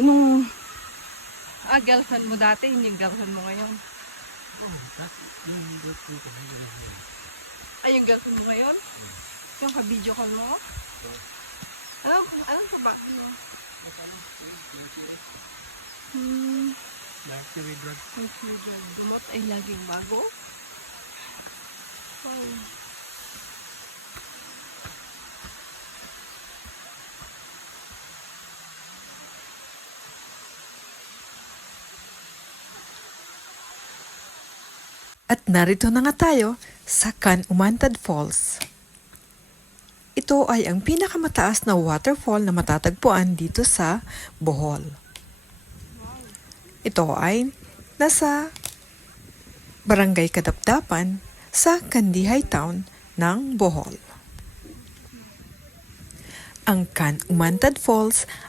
Anong... girlfriend mo dati, hindi girlfriend mo ngayon. Ay, yung girlfriend mo ngayon? Yung ka-video call mo? Anong sabak mo? Mercury drug. Dumot ay laging bago. Wow. At narito na nga tayo sa Can Umantad Falls. Ito ay ang pinakamataas na waterfall na matatagpuan dito sa Bohol. Ito ay nasa Barangay Kadapdapan sa Kandihay Town ng Bohol. Ang Can Umantad Falls